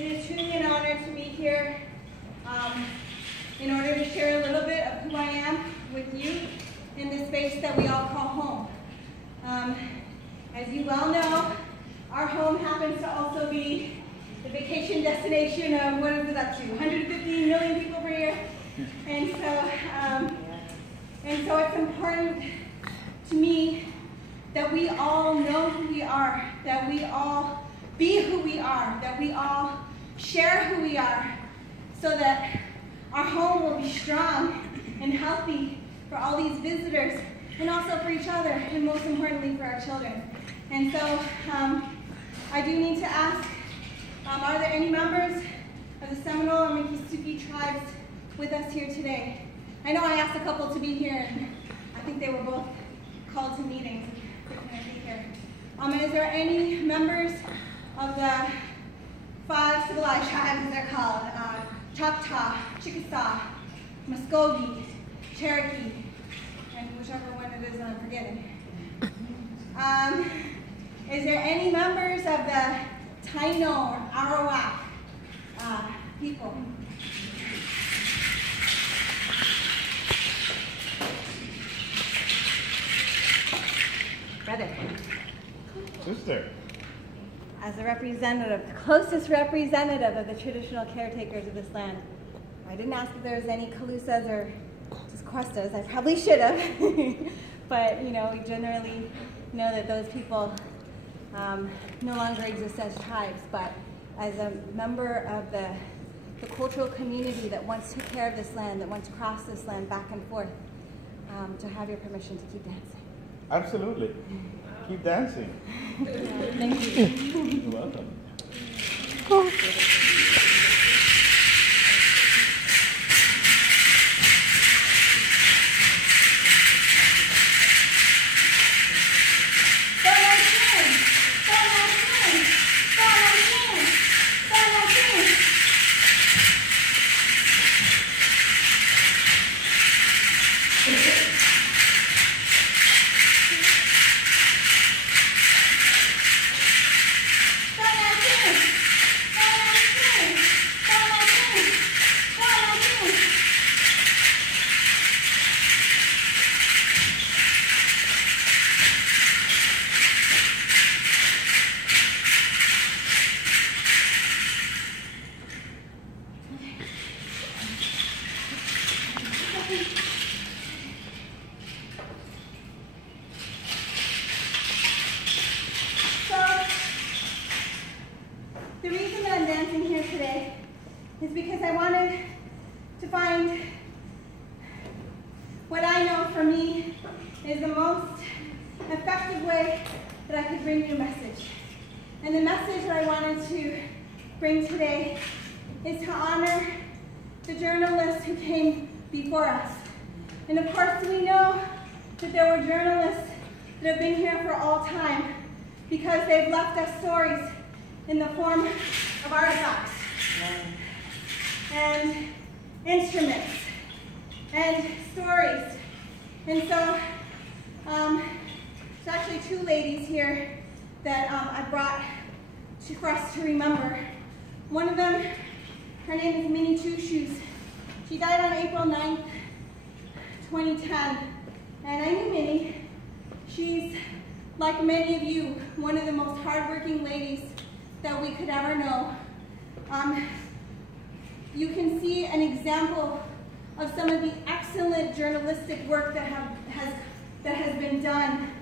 It is truly an honor to be here in order to share a little bit of who I am with you in this space that we all call home. As you well know, our home happens to also be the vacation destination of, what is it up to, 150 million people per year? And so it's important to me that we all know who we are, that we all be who we are, that we all share who we are, so that our home will be strong and healthy for all these visitors, and also for each other, and most importantly for our children. And so I do need to ask, are there any members of the Seminole or Miccosukee tribes with us here today? I know I asked a couple to be here, and I think they were both called to meetings. Be here. Is there any members of the 5 civilized tribes, as they're called? Choctaw, Chickasaw, Muskogee, Cherokee, and whichever one it is I'm forgetting. Is there any members of the Taino or Arawak people? Brother. Sister. As a representative, the closest representative of the traditional caretakers of this land, I didn't ask if there was any Calusas or Tisquestas. I probably should have, but you know, we generally know that those people no longer exist as tribes. But as a member of the cultural community that once took care of this land, that once crossed this land back and forth, to have your permission to keep dancing. Absolutely. Keep dancing. Thank you. You're welcome. Is because I wanted to find what I know for me is the most effective way that I could bring you a message. And the message that I wanted to bring today is to honor the journalists who came before us. And of course we know that there were journalists that have been here for all time because they've left us stories in the form of artifacts. And instruments, and stories. And so, there's actually 2 ladies here that I brought for us to remember. One of them, her name is Minnie Two Shoes. She died on April 9th, 2010. And I knew Minnie. She's, like many of you, one of the most hardworking ladies that we could ever know. You can see an example of some of the excellent journalistic work that has been done.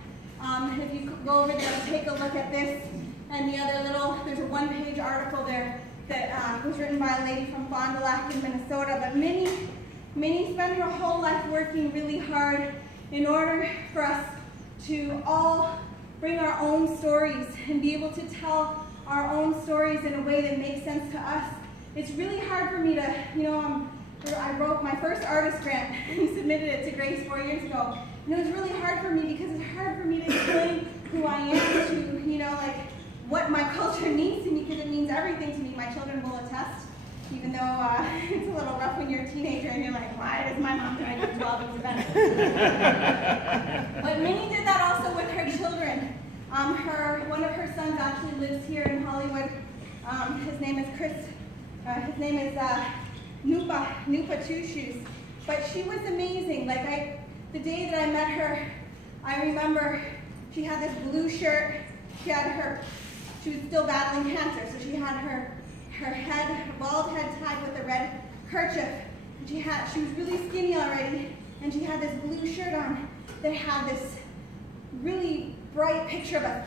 If you go over there and take a look at this and the other there's a 1-page article there that was written by a lady from Fond du Lac in Minnesota. But Minnie spent her whole life working really hard in order for us to all bring our own stories and be able to tell our own stories in a way that makes sense to us. It's really hard for me to, I wrote my first artist grant and submitted it to Grace 4 years ago. And it was really hard for me because it's hard for me to explain who I am to, what my culture means to me, because it means everything to me. My children will attest, even though it's a little rough when you're a teenager and you're like, why is my mom doing 12 of events? But Minnie did that also with her children. One of her sons actually lives here in Hollywood. His name name is Chris. His name is Nupa Two Shoes. But she was amazing. Like the day that I met her, I remember she had this blue shirt. She was still battling cancer, so she had her bald head tied with a red kerchief. She was really skinny already, and she had this blue shirt on that had this really bright picture of a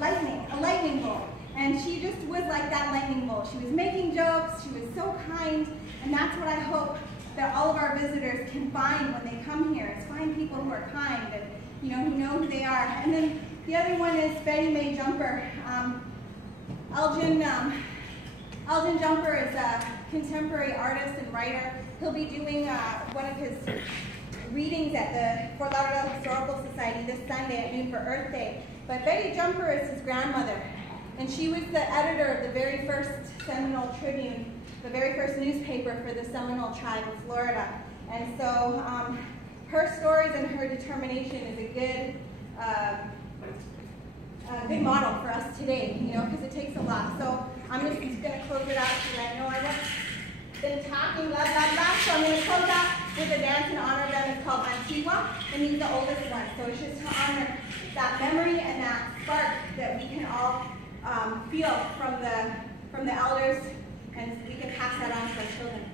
lightning bolt. And she just was like that lightning bolt. She was making jokes, she was so kind, and that's what I hope that all of our visitors can find when they come here, is find people who are kind and who know who they are. And then the other one is Betty Mae Jumper. Elgin Jumper is a contemporary artist and writer. He'll be doing one of his readings at the Fort Lauderdale Historical Society this Sunday at noon for Earth Day. But Betty Jumper is his grandmother, and she was the editor of the very first Seminole Tribune, the very first newspaper for the Seminole tribe of Florida. And so her stories and her determination is a good good model for us today, because it takes a lot. So I'm just going to close it out because I know I've been talking blah, blah, blah. So I'm going to close out with a dance in honor of them. It's called Antigua, and he's the oldest one. So it's just to honor that memory and that spark that we can all feel from the elders, and we can pass that on to our children.